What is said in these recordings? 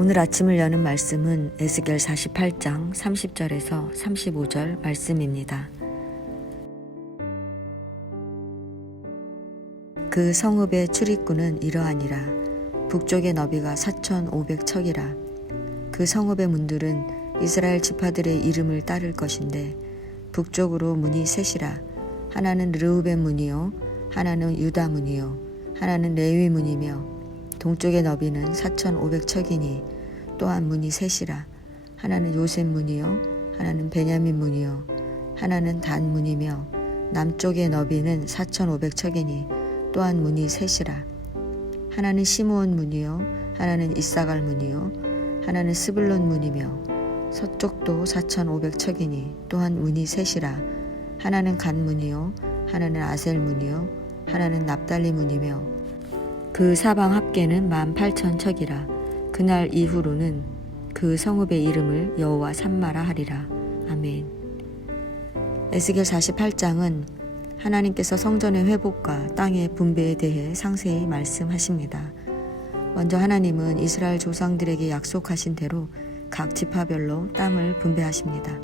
오늘 아침을 여는 말씀은 에스겔 48장 30절에서 35절 말씀입니다. 그 성읍의 출입구는 이러하니라. 북쪽의 너비가 4,500척이라. 그 성읍의 문들은 이스라엘 지파들의 이름을 따를 것인데 북쪽으로 문이 셋이라. 하나는 르우벤 문이요, 하나는 유다 문이요, 하나는 레위 문이며 동쪽의 너비는 4,500척이니 또한 문이 셋이라. 하나는 요셉 문이요, 하나는 베냐민 문이요, 하나는 단 문이며 남쪽의 너비는 4,500척이니 또한 문이 셋이라. 하나는 시므온 문이요, 하나는 이사갈 문이요, 하나는 스불론 문이며 서쪽도 4,500척이니 또한 문이 셋이라. 하나는 간 문이요, 하나는 아셀 문이요, 하나는 납달리 문이며 그 사방 합계는 18,000척이라. 그날 이후로는 그 성읍의 이름을 여호와 삼마라 하리라. 아멘. 에스겔 48장은 하나님께서 성전의 회복과 땅의 분배에 대해 상세히 말씀하십니다. 먼저 하나님은 이스라엘 조상들에게 약속하신 대로 각 지파별로 땅을 분배하십니다.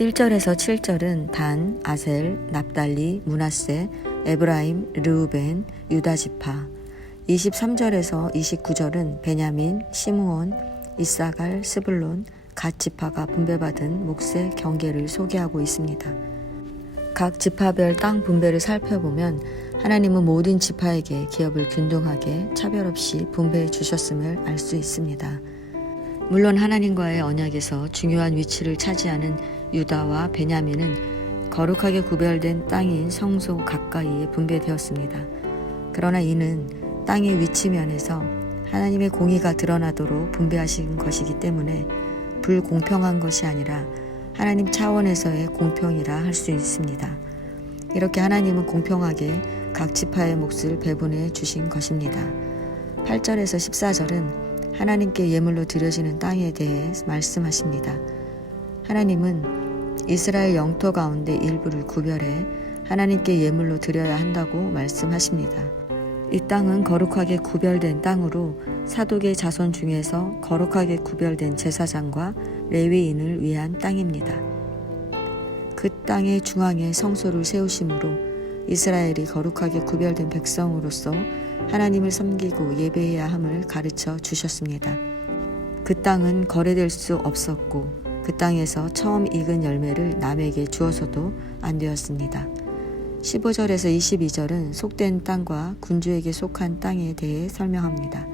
1절에서 7절은 단, 아셀, 납달리, 므낫세, 에브라임, 르우벤, 유다 지파, 23절에서 29절은 베냐민, 시므온, 이사갈, 스불론, 갓 지파가 분배받은 몫의 경계를 소개하고 있습니다. 각 지파별 땅 분배를 살펴보면 하나님은 모든 지파에게 기업을 균등하게 차별 없이 분배해 주셨음을 알 수 있습니다. 물론 하나님과의 언약에서 중요한 위치를 차지하는 유다와 베냐민은 거룩하게 구별된 땅인 성소 가까이에 분배되었습니다. 그러나 이는 땅의 위치면에서 하나님의 공의가 드러나도록 분배하신 것이기 때문에 불공평한 것이 아니라 하나님 차원에서의 공평이라 할 수 있습니다. 이렇게 하나님은 공평하게 각 지파의 몫을 배분해 주신 것입니다. 8절에서 14절은 하나님께 예물로 드려지는 땅에 대해 말씀하십니다. 하나님은 이스라엘 영토 가운데 일부를 구별해 하나님께 예물로 드려야 한다고 말씀하십니다. 이 땅은 거룩하게 구별된 땅으로 사독의 자손 중에서 거룩하게 구별된 제사장과 레위인을 위한 땅입니다. 그 땅의 중앙에 성소를 세우심으로 이스라엘이 거룩하게 구별된 백성으로서 하나님을 섬기고 예배해야 함을 가르쳐 주셨습니다. 그 땅은 거래될 수 없었고 그 땅에서 처음 익은 열매를 남에게 주어서도 안 되었습니다. 15절에서 22절은 속된 땅과 군주에게 속한 땅에 대해 설명합니다.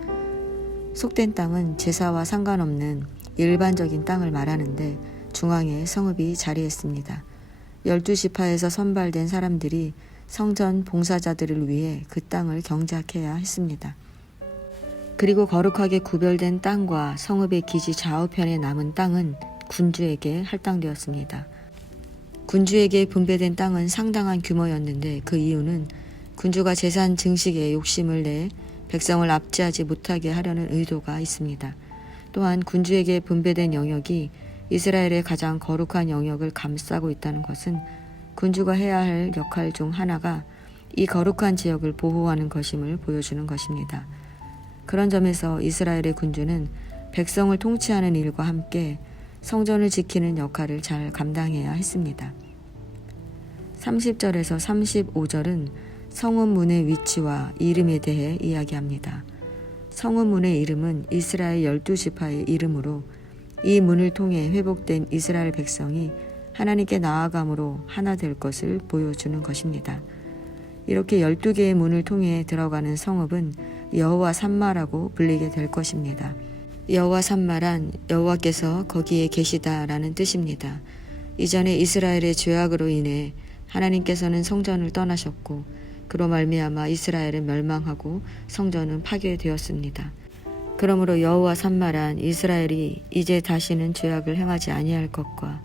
속된 땅은 제사와 상관없는 일반적인 땅을 말하는데 중앙에 성읍이 자리했습니다. 12지파에서 선발된 사람들이 성전 봉사자들을 위해 그 땅을 경작해야 했습니다. 그리고 거룩하게 구별된 땅과 성읍의 기지 좌우편에 남은 땅은 군주에게 할당되었습니다. 군주에게 분배된 땅은 상당한 규모였는데 그 이유는 군주가 재산 증식에 욕심을 내 백성을 압제하지 못하게 하려는 의도가 있습니다. 또한 군주에게 분배된 영역이 이스라엘의 가장 거룩한 영역을 감싸고 있다는 것은 군주가 해야 할 역할 중 하나가 이 거룩한 지역을 보호하는 것임을 보여주는 것입니다. 그런 점에서 이스라엘의 군주는 백성을 통치하는 일과 함께 성전을 지키는 역할을 잘 감당해야 했습니다. 30절에서 35절은 성읍 문의 위치와 이름에 대해 이야기합니다. 성읍 문의 이름은 이스라엘 12지파의 이름으로 이 문을 통해 회복된 이스라엘 백성이 하나님께 나아감으로 하나 될 것을 보여주는 것입니다. 이렇게 12개의 문을 통해 들어가는 성읍은 여호와 삼마라고 불리게 될 것입니다. 여호와 삼마란 여호와께서 거기에 계시다라는 뜻입니다. 이전에 이스라엘의 죄악으로 인해 하나님께서는 성전을 떠나셨고 그로 말미암아 이스라엘은 멸망하고 성전은 파괴되었습니다. 그러므로 여호와 삼마란 이스라엘이 이제 다시는 죄악을 행하지 아니할 것과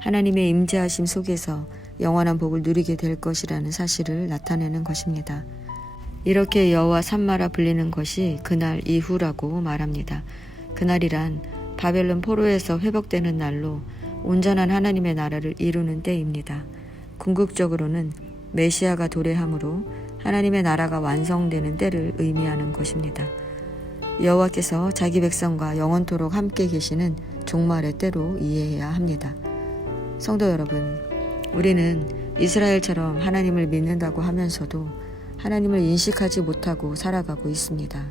하나님의 임재하심 속에서 영원한 복을 누리게 될 것이라는 사실을 나타내는 것입니다. 이렇게 여호와 삼마라 불리는 것이 그날 이후라고 말합니다. 그날이란 바벨론 포로에서 회복되는 날로 온전한 하나님의 나라를 이루는 때입니다. 궁극적으로는 메시아가 도래함으로 하나님의 나라가 완성되는 때를 의미하는 것입니다. 여호와께서 자기 백성과 영원토록 함께 계시는 종말의 때로 이해해야 합니다. 성도 여러분, 우리는 이스라엘처럼 하나님을 믿는다고 하면서도 하나님을 인식하지 못하고 살아가고 있습니다.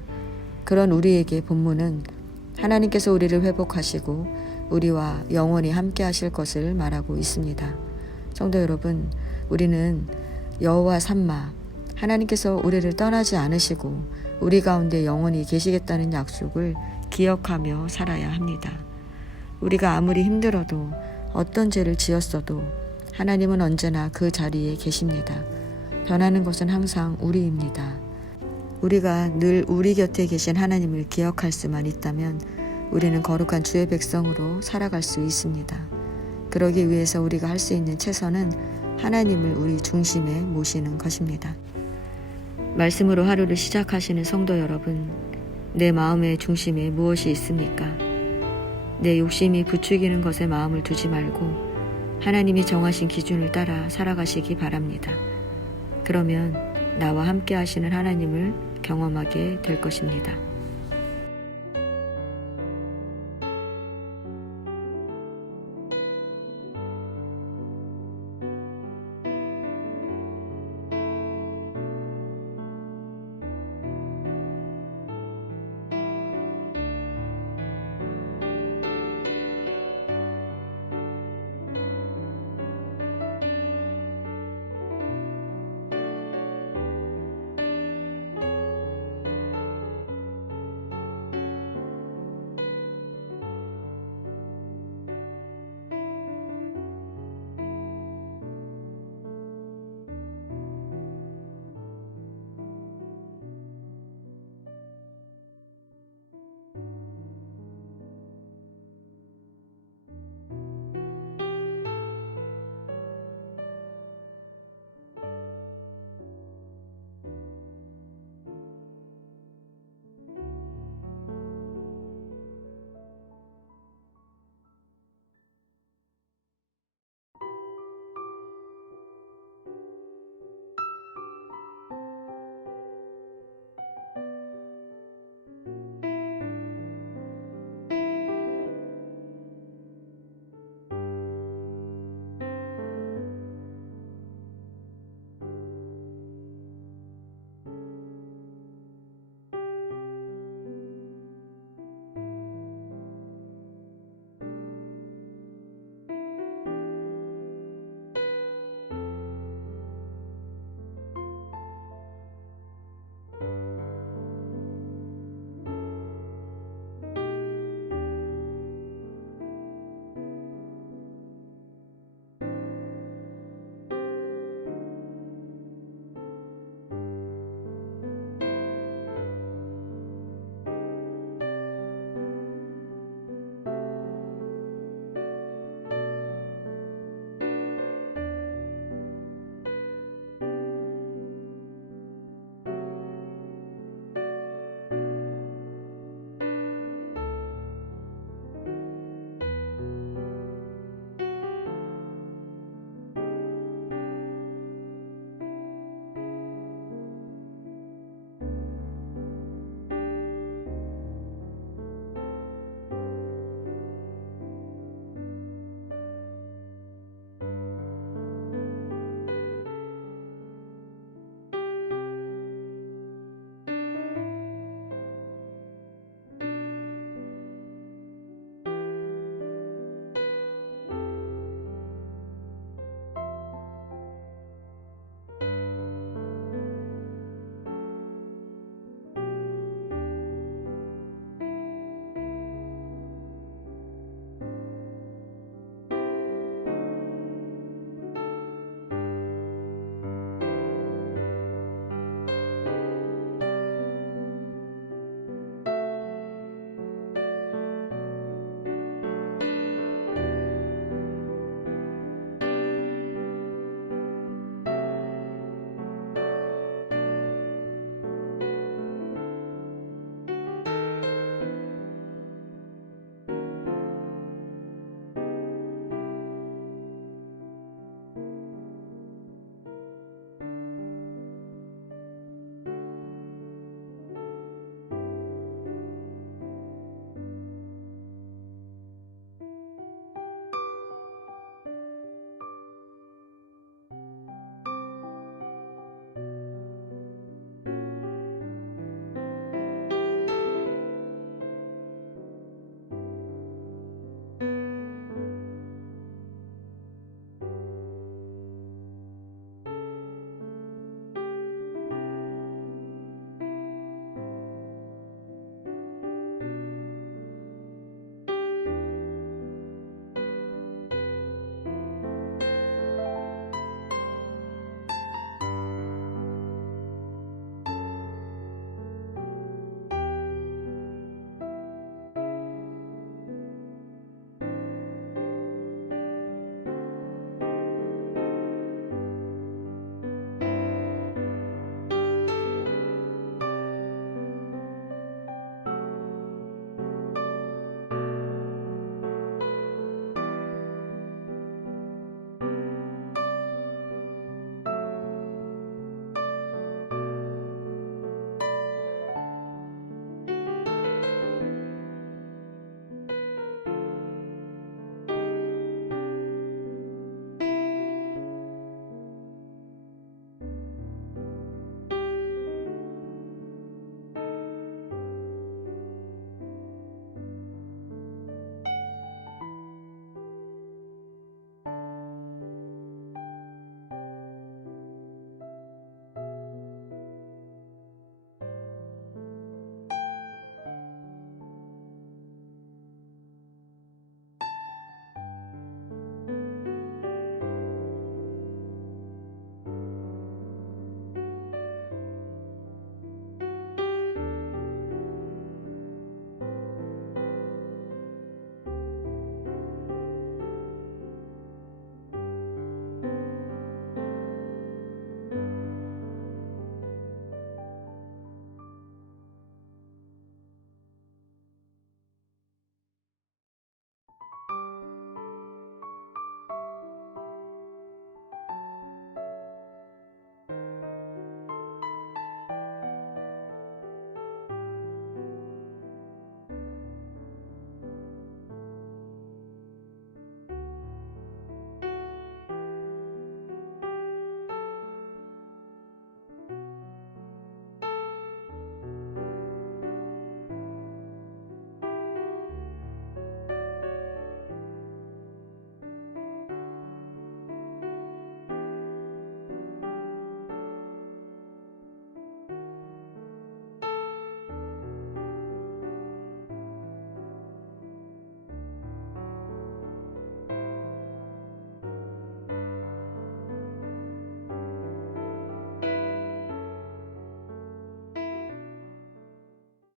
그런 우리에게 본문은 하나님께서 우리를 회복하시고 우리와 영원히 함께 하실 것을 말하고 있습니다. 성도 여러분, 우리는 여호와 삼마, 하나님께서 우리를 떠나지 않으시고 우리 가운데 영원히 계시겠다는 약속을 기억하며 살아야 합니다. 우리가 아무리 힘들어도 어떤 죄를 지었어도 하나님은 언제나 그 자리에 계십니다. 변하는 것은 항상 우리입니다. 우리가 늘 우리 곁에 계신 하나님을 기억할 수만 있다면 우리는 거룩한 주의 백성으로 살아갈 수 있습니다. 그러기 위해서 우리가 할 수 있는 최선은 하나님을 우리 중심에 모시는 것입니다. 말씀으로 하루를 시작하시는 성도 여러분, 내 마음의 중심에 무엇이 있습니까? 내 욕심이 부추기는 것에 마음을 두지 말고 하나님이 정하신 기준을 따라 살아가시기 바랍니다. 그러면 나와 함께 하시는 하나님을 경험하게 될 것입니다.